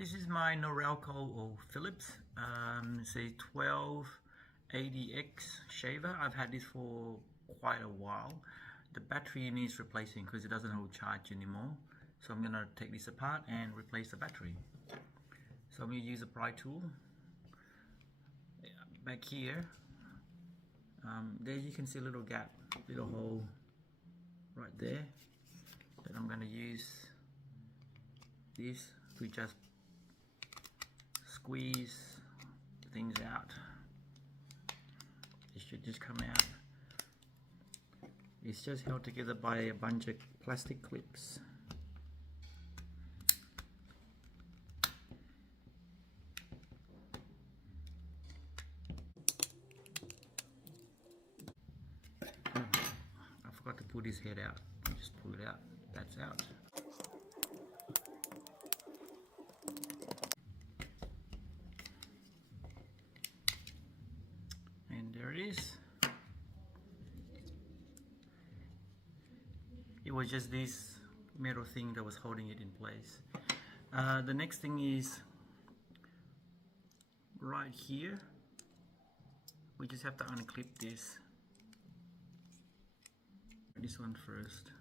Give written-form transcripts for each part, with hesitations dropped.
This is my Norelco or Philips. It's a 1280x shaver. I've had this for quite a while. The battery needs replacing because it doesn't hold charge anymore. So I'm gonna take this apart and replace the battery. So I'm gonna use a pry tool. Back here, there you can see a little gap, little hole right there. Then I'm gonna use this to just squeeze things out. It should just come out. It's just held together by a bunch of plastic clips. I forgot to pull his head out. Just pull it out. That's out. And there it is. It was just this metal thing that was holding it in place. The next thing is right here. We just have to unclip this. This one first.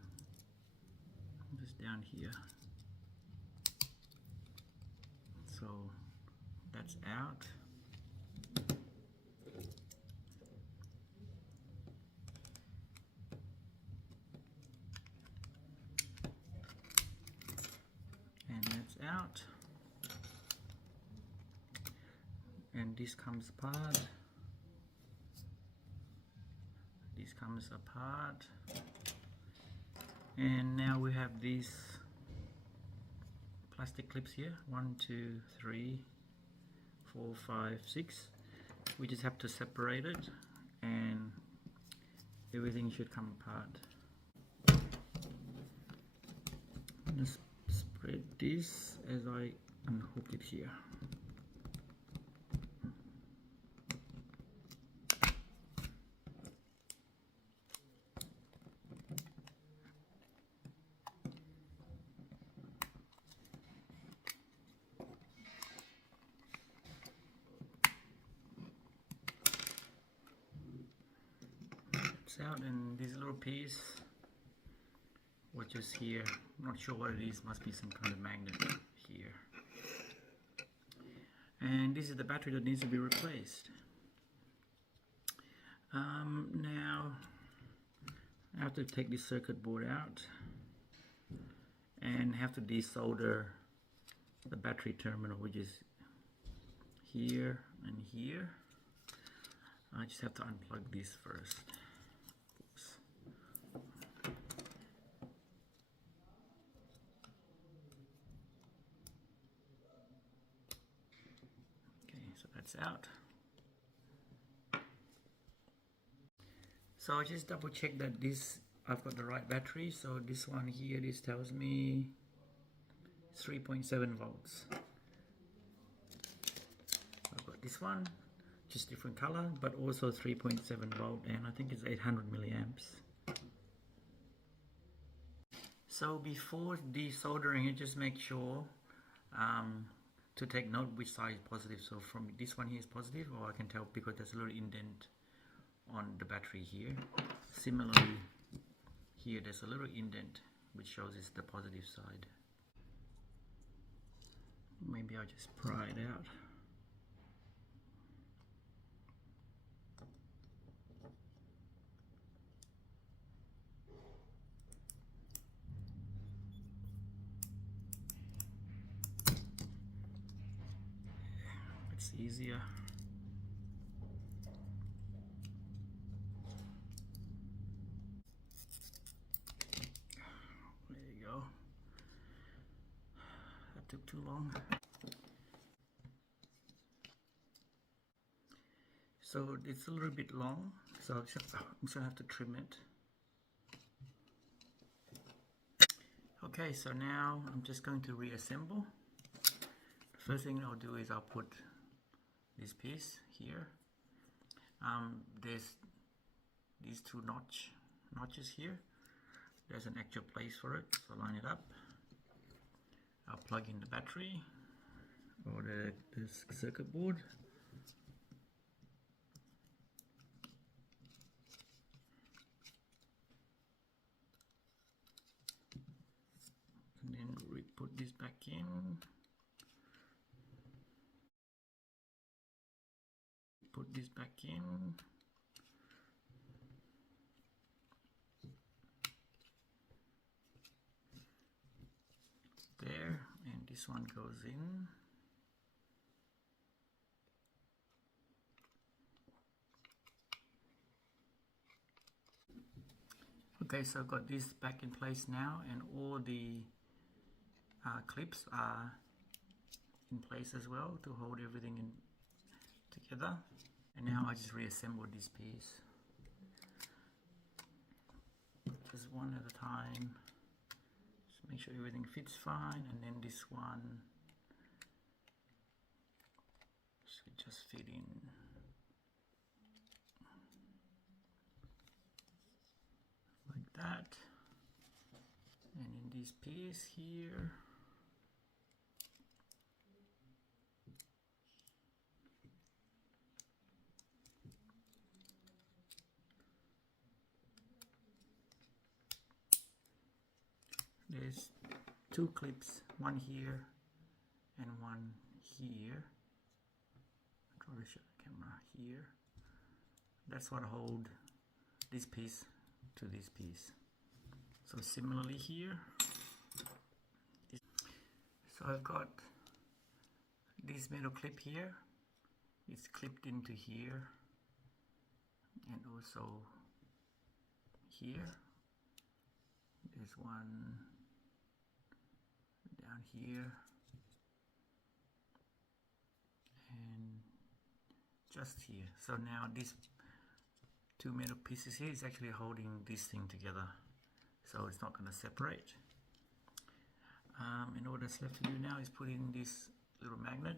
Just down here. So that's out. And that's out. And this comes apart. This comes apart. And now we have these plastic clips here. 1, 2, 3, 4, 5, 6. We just have to separate it and everything should come apart. I'm going to spread this as I unhook it here. Out, and this little piece was just here. I'm not sure what it is, must be some kind of magnet here. And this is the battery that needs to be replaced. Now I have to take this circuit board out and have to desolder the battery terminal, which is here and here. I just have to unplug this first. That's out. So I just double check that I've got the right battery. So this one here, this tells me 3.7 volts. I've got this one, just different color, but also 3.7 volt, and I think it's 800 milliamps. So before desoldering it, just make sure to take note which side is positive. So from this one here is positive, or I can tell because there's a little indent on the battery here. Similarly here there's a little indent which shows it's the positive side. Maybe I'll just pry it out. It's easier. There you go. That took too long. So it's a little bit long, so I'm just gonna have to trim it. Okay, so now I'm just going to reassemble. The first thing I'll do is I'll put this piece here. There's these two notches here. There's an actual place for it, so line it up. I'll plug in the battery. or the circuit board. And then we put this back in. Put this back in. There, and this one goes in. Okay, so I've got this back in place now, and all the clips are in place as well to hold everything in together. And now I just reassembled this piece, just one at a time. Just make sure everything fits fine, and then this one should just fit in. Like that. And in this piece here, there's two clips, one here and one here. I'll try to show the camera here. That's what hold this piece to this piece. So similarly here, so I've got this metal clip here. It's clipped into here, and also here. There's one down here, and just here. So now these two metal pieces here is actually holding this thing together, so it's not going to separate. And all that's left to do now is put in this little magnet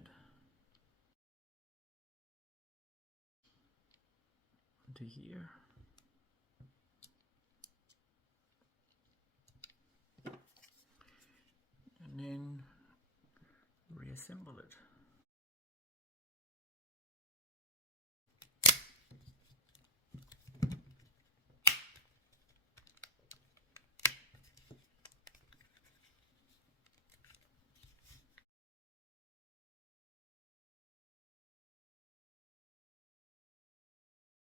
onto here. And then reassemble it.